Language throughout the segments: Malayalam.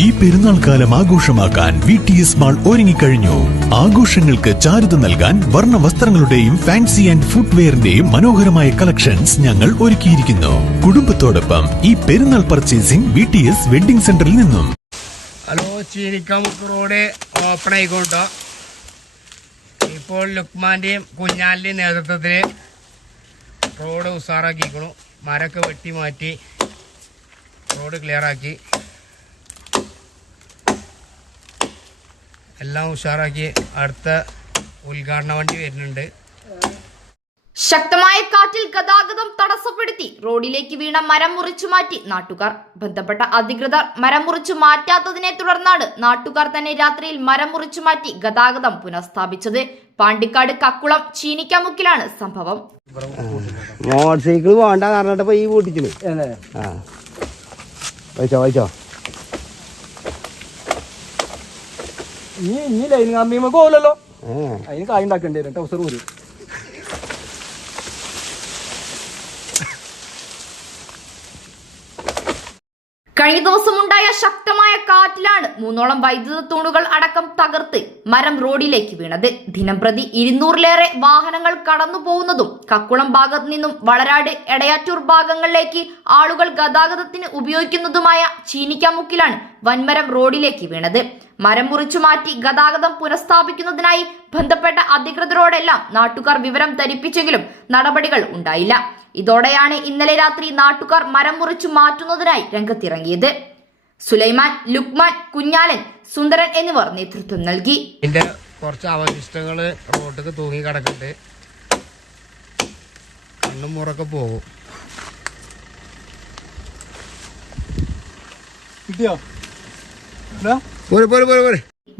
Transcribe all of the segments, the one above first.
ഈ പെരുന്നാൾ കാലം ആഘോഷമാക്കാൻ VTS മാൾ ഒരുങ്ങിക്കഴിഞ്ഞു. ആഘോഷങ്ങൾക്ക് ചാരുത നൽകാൻ വർണ്ണ വസ്ത്രങ്ങളുടെയും ഫാൻസി ആൻഡ് ഫുട്വെയറിന്റെയും മനോഹരമായ കളക്ഷൻസ് ഞങ്ങൾ ഒരുക്കിയിരിക്കുന്നു. കുടുംബത്തോടൊപ്പം ഈ പെരുന്നാൾ പർച്ചേസിംഗ് VTS വെഡിംഗ് സെന്ററിൽ നിന്നും. ഹലോ, ചീനിക്കാമുക്ക് റോഡ് ഓപ്പൺ ആയിക്കോട്ടോ. ഇപ്പോൾ ലുക്മാന്റെയും കുഞ്ഞാലിന്റെയും നേതൃത്വത്തിൽ റോഡ് ഉഷാറാക്കിയിരിക്കണു. മരമൊക്കെ വെട്ടി മാറ്റി റോഡ് ക്ലിയറാക്കി എല്ലാം ഉഷാറാക്കി. അടുത്ത ഉദ്ഘാടന വണ്ടി വരുന്നുണ്ട്. ശക്തമായ കാറ്റിൽ ഗതാഗതം തടസ്സപ്പെടുത്തി റോഡിലേക്ക് വീണ മരം മുറിച്ചു മാറ്റി നാട്ടുകാർ. ബന്ധപ്പെട്ട അധികൃതർ മരം മുറിച്ചു മാറ്റാത്തതിനെ തുടർന്നാണ് നാട്ടുകാർ തന്നെ രാത്രിയിൽ മരം മുറിച്ചു മാറ്റി ഗതാഗതം പുനഃസ്ഥാപിച്ചത്. പാണ്ടിക്കാട് കക്കുളം ചീനിക്കാമുക്കിലാണ് സംഭവം. മോട്ടോർ സൈക്കിൾ വേണ്ട പറഞ്ഞിട്ടപ്പോ ഈ പൊട്ടിച്ചിന്. വായിച്ചോ ഇനി ലൈൻ കമ്പിയുമ്പോ പോലല്ലോ, അതിന് കായ് ഉണ്ടാക്കേണ്ടി വരും. ടൗസർ പോലും കഴിഞ്ഞ ദിവസമുണ്ടായ ശക്തമായ കാറ്റിലാണ് 3ഓളം വൈദ്യുത തൂണുകൾ അടക്കം തകർത്ത് മരം റോഡിലേക്ക് വീണത്. ദിനംപ്രതി 200-ലേറെ വാഹനങ്ങൾ കടന്നു പോകുന്നതും കക്കുളം ഭാഗത്തു നിന്നും വളരാട് എടയാറ്റൂർ ഭാഗങ്ങളിലേക്ക് ആളുകൾ ഗതാഗതത്തിന് ഉപയോഗിക്കുന്നതുമായ ചീനിക്കാമുക്കിലാണ് വൻമരം റോഡിലേക്ക് വീണത്. മരം മുറിച്ചു മാറ്റി ഗതാഗതം പുനഃസ്ഥാപിക്കുന്നതിനായി ബന്ധപ്പെട്ട അധികൃതരോടെല്ലാം നാട്ടുകാർ വിവരം ധരിപ്പിച്ചെങ്കിലും നടപടികൾ ഉണ്ടായില്ല. ഇതോടെയാണ് ഇന്നലെ രാത്രി നാട്ടുകാർ മരം മുറിച്ചു മാറ്റുന്നതിനായി രംഗത്തിറങ്ങിയത്. സുലൈമാൻ, ലുക്മാൻ, കുഞ്ഞാലൻ, സുന്ദരൻ എന്നിവർ നേതൃത്വം നൽകി. ഇതിന്റെ കുറച്ച് അവശിഷ്ടങ്ങള് റോഡിലേക്ക് തൂങ്ങി കിടക്കുന്നുണ്ട്. കണ്ണും മുറൊക്കെ പോകും.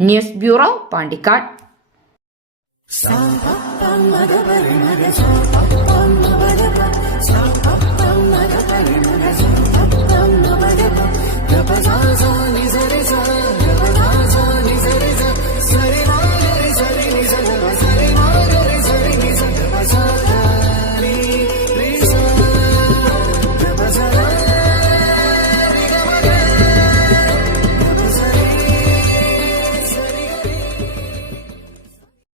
News bureau, Pandikkad.